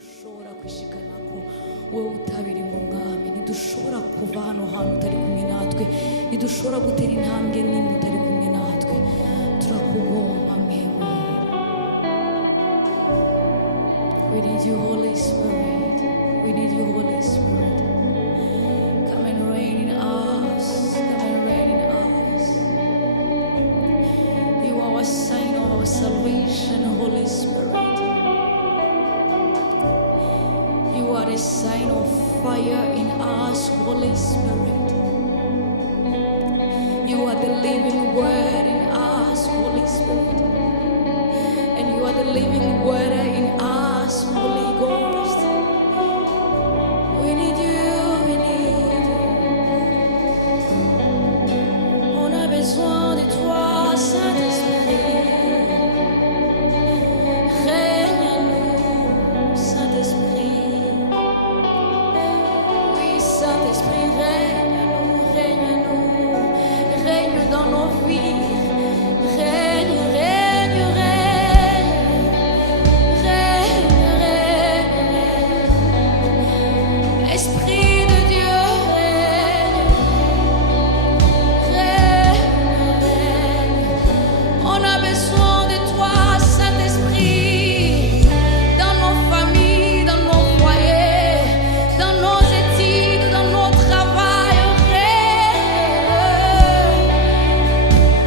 ntidushobora kwishikana ko wowe utabiri mu mwami, ntidushobora kuva hano hantu utari kumwe natwe, ntidushobora gutera intambwe n'imwe utari kumwe natwe. Turakugomba mwewe. We need you, Holy Spirit. We need you, Holy Spirit. Come and reign in us. Come and reign in us. You are our sign of our salvation, Holy Spirit. You are a sign of fire in us, Holy Spirit. You are the living word in us, Holy Spirit. And you are the living word in us, Holy Ghost. We need you, we need you. On a besoin de toi, Saint-Esprit. Règne en nous, Saint-Esprit. Oui, Saint-Esprit, règne en nous, règne en nous. Règne dans nos vies. Règne, règne, règne. Règne, règne, règne. Esprit de Dieu, règne. Règne, règne. On a besoin de toi, Saint-Esprit, dans nos familles, dans nos foyers, dans nos études, dans nos travail. Règne.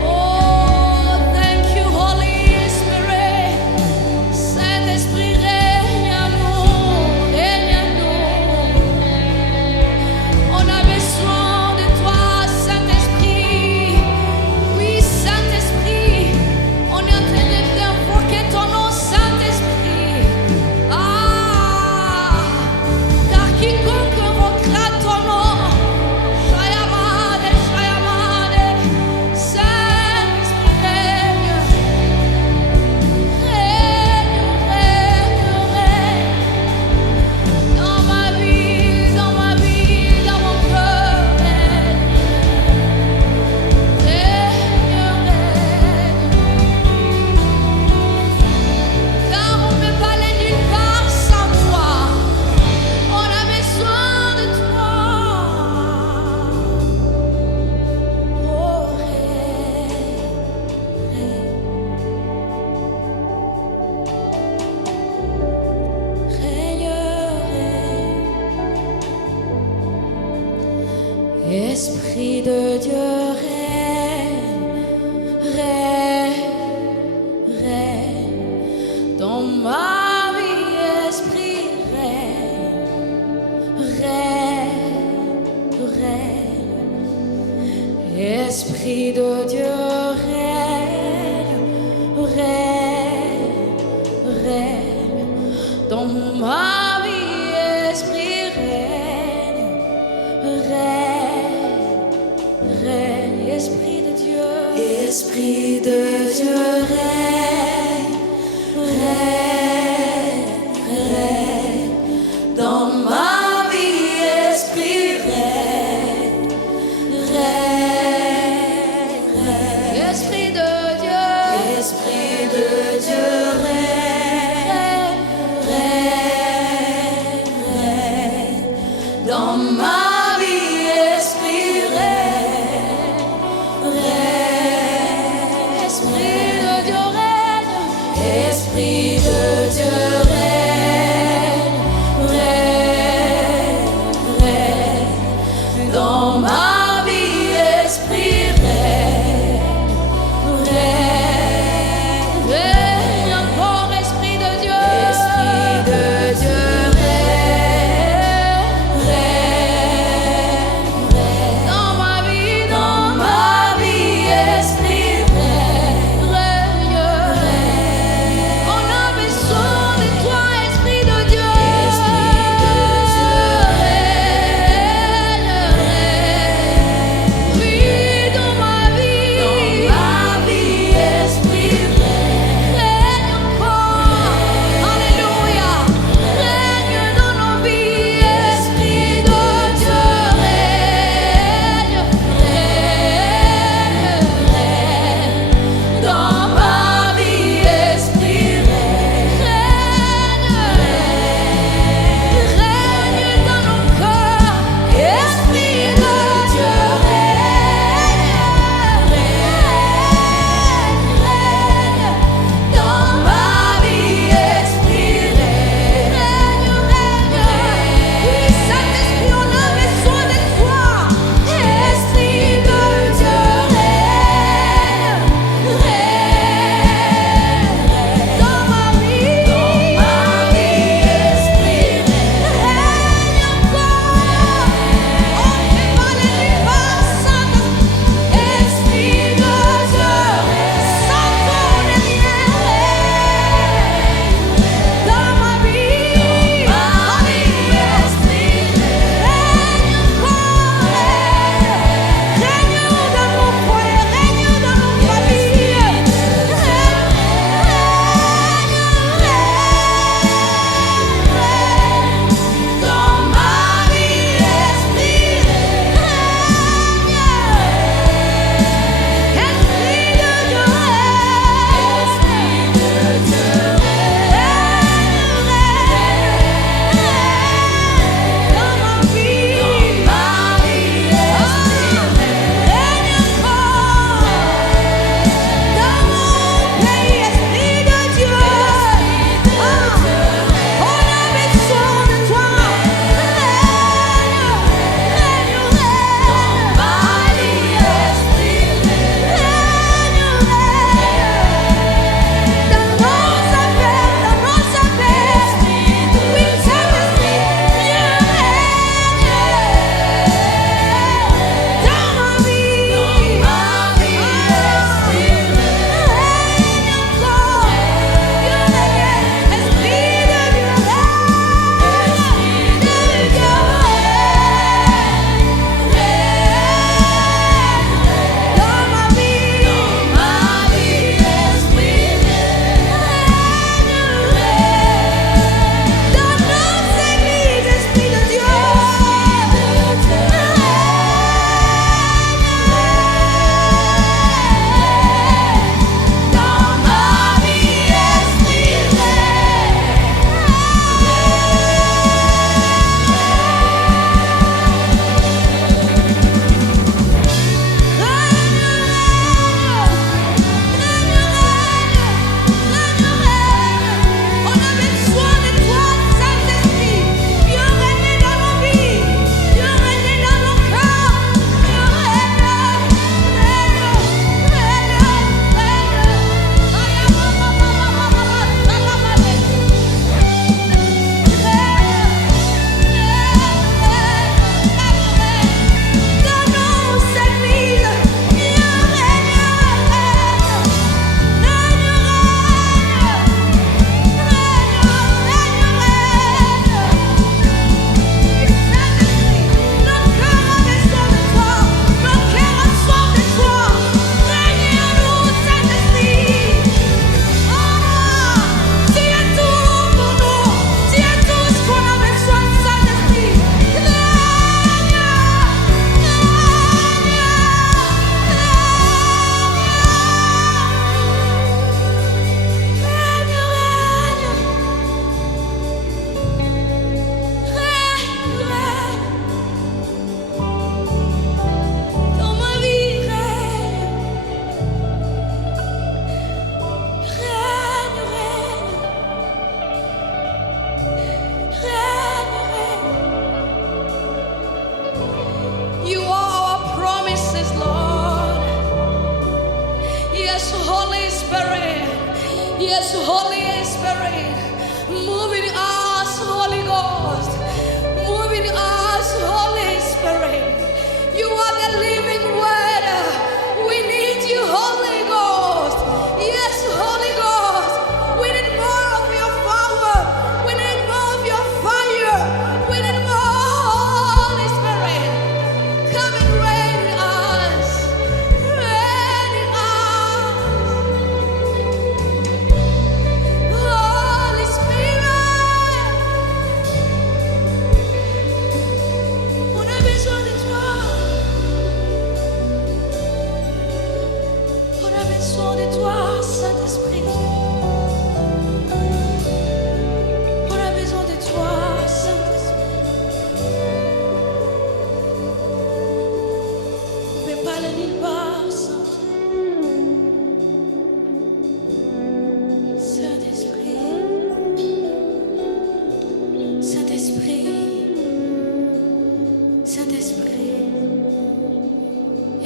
Oh, thank you, Holy Spirit. Saint-Esprit, règne en nous, règne en nous. On a besoin de toi, Saint-Esprit. Oui, Saint-Esprit, on est en train d'invoquer ton nom, Saint-Esprit. Ah, car quiconque invoquera ton nom, Shayamade, Shayamade, Saint-Esprit, règne. Règne, règne, règne. Dans ma vie, dans mon cœur, règne. Règne, règne. Car on ne peut pas aller nulle part sans toi. On a besoin de toi. Oh, règne, règne, règne. Esprit de Dieu, règne, règne, règne. Dans ma vie, Esprit, règne, règne, règne. Esprit de Dieu, règne, règne, règne. Dans ma vie, Esprit, règne, règne, règne. Esprit de Dieu, Esprit de Dieu, règne, règne, règne. Dans ma vie, Esprit, règne, règne, règne. Esprit de Dieu, Esprit de Dieu, règne, règne,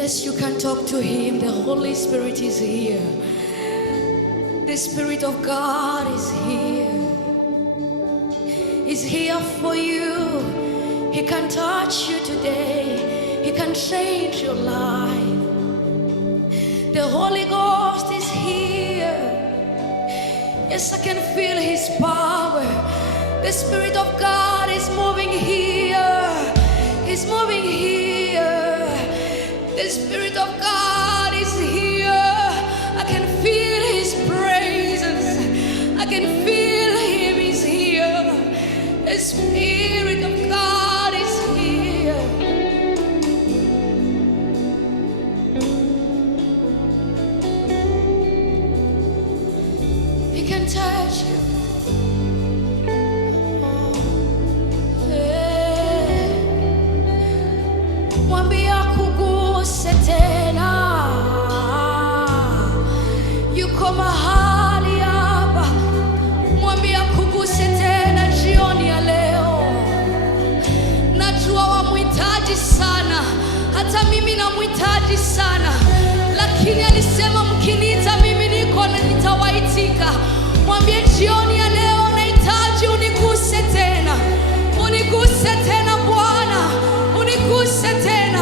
Yes, you can talk to him. The Holy Spirit is here. The Spirit of God is here. He's here for you. He can touch you today. He can change your life. The Holy Ghost is here. Yes, I can feel his power. The Spirit of God is moving here. He's moving here. The Spirit of God is here. I can feel his presence. I can feel him. He's here. The Spirit of God is here. He can touch you. Mwambie akuguse tena. Yuko mahali hapa. Mwambie akuguse tena jioni ya leo. Najua wamhitaji sana. Hata mimi namhitaji sana. Lakini alisema mkiniita mimi niko na nitawaitika. Mwambie jioni ya leo nahitaji uniguse tena. Uniguse tena Bwana. Uniguse tena.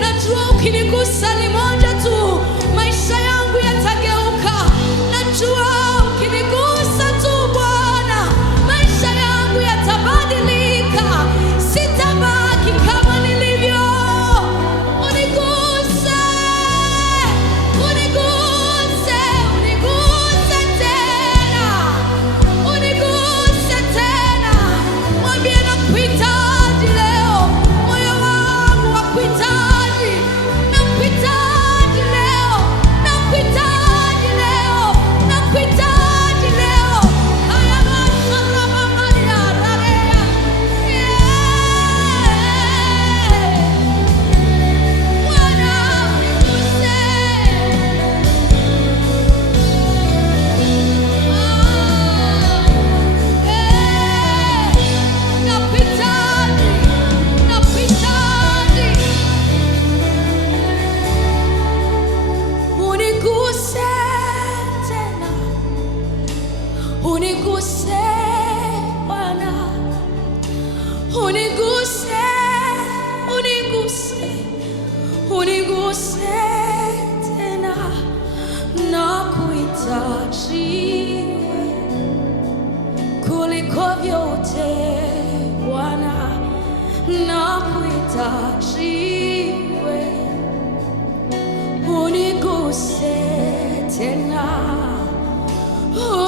Najua ukinigusa ni moja tu, maisha yangu yatageuka. Najua ukinigusa tu Bwana, maisha yangu yatabadilika. Sitabaki kama nilivyo. Uniguse, uniguse, uniguse tena. Uniguse tena. Mwambie nakuhitaji leo. Moyo wangu wakuhitaji. Nakuhitaji leo. Nakuhitaji leo. Nakuhitaji leo. Haya mashallah mama ya rarea. Bwana uniguse. Nakuhitaji. Nakuhitaji. Uniguse tena. Uniguse Bwana. Uniguse. Uniguse. Uniguse tena. Nakuhitaji kuliko vyote Bwana. Nakuhitaji uniguse tena.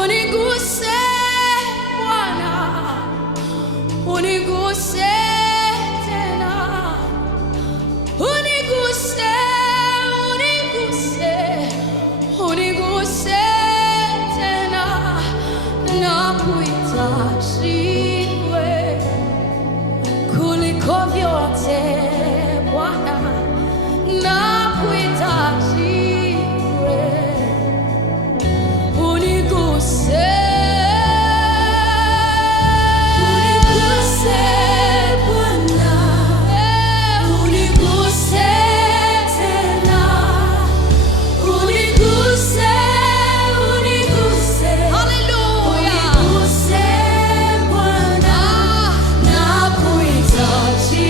Uniguse Bwana. Uniguse tena. Uniguse, uniguse, uniguse tena. Nakuhitaji kuliko vyote Bwana. Nakuhitaji uniguse. Uniguse Bwana. Uniguse tena. Uniguse, uniguse. Hallelujah. Uniguse Bwana. Nakuhitaji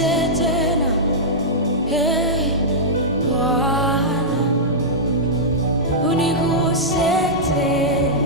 uniguse tena, hey, Bwana, uniguse tena.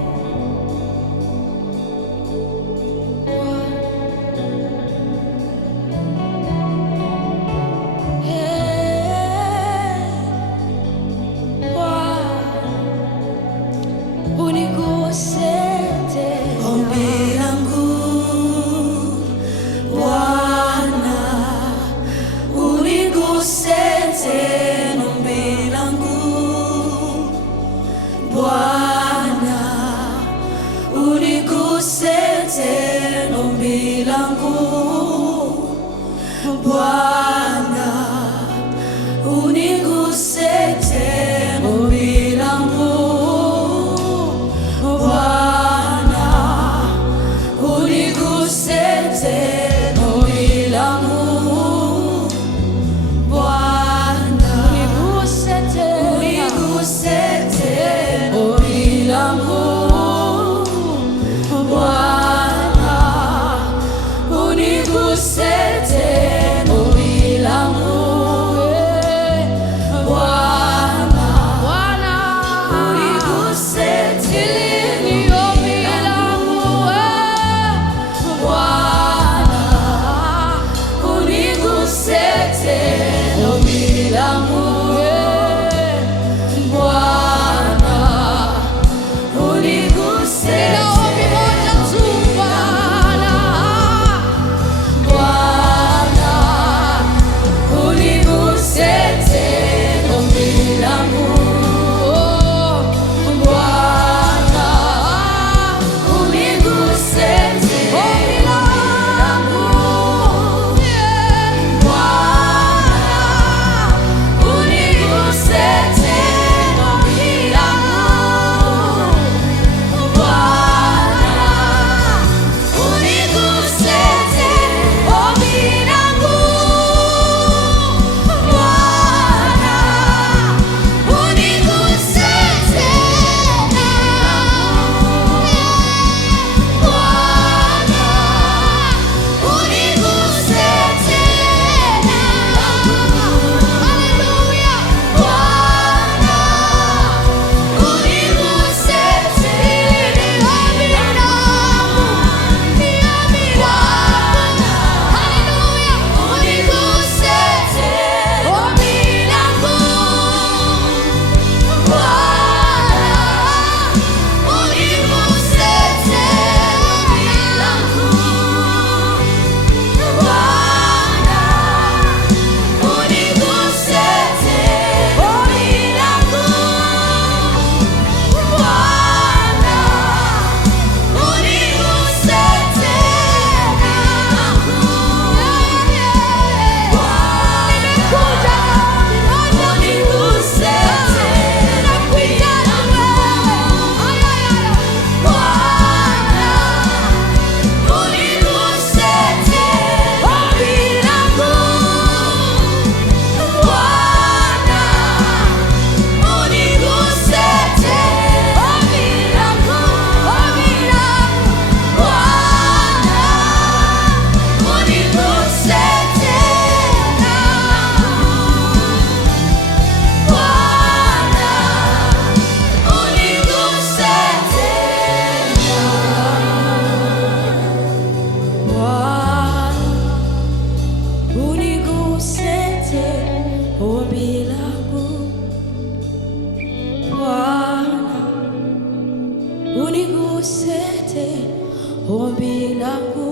ombi langu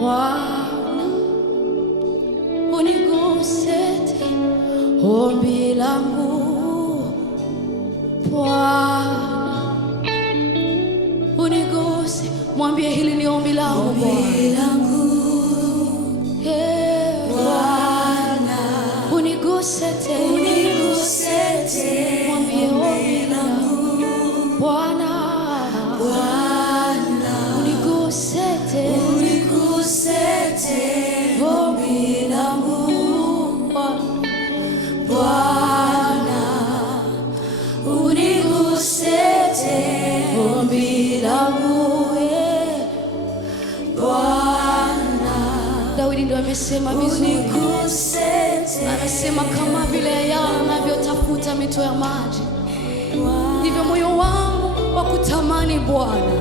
Bwana, uniguse tena, ombi langu Bwana, uniguse. Mwambie hili ni ombi langu Bwana, Bwana, uniguse tena, mwambie ombi langu Bwana, uniguse tena, ombi langu Bwana, uniguse tena, ombi langu Bwana. ndio amesema vizuri. Anasema kama vile Yahya anavyotafuta mito ya maji, ndivyo moyo wangu wa kutamani Bwana,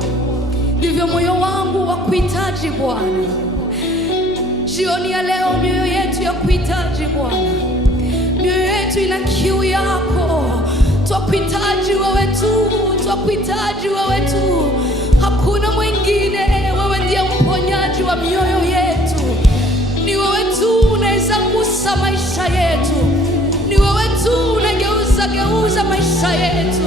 ndivyo moyo wangu wa kuhitaji Bwana. Jioni ya leo mioyo yetu ya kuhitaji Bwana, mioyo yetu ina kiu yako. Twakuhitaji wewe tu, twakuhitaji wewe tu, hakuna mwingine. Wewe ndiye mponyaji wa mioyo yetu, ni wewe tu unaweza gusa maisha yetu, ni wewe tu unageuza maisha yetu.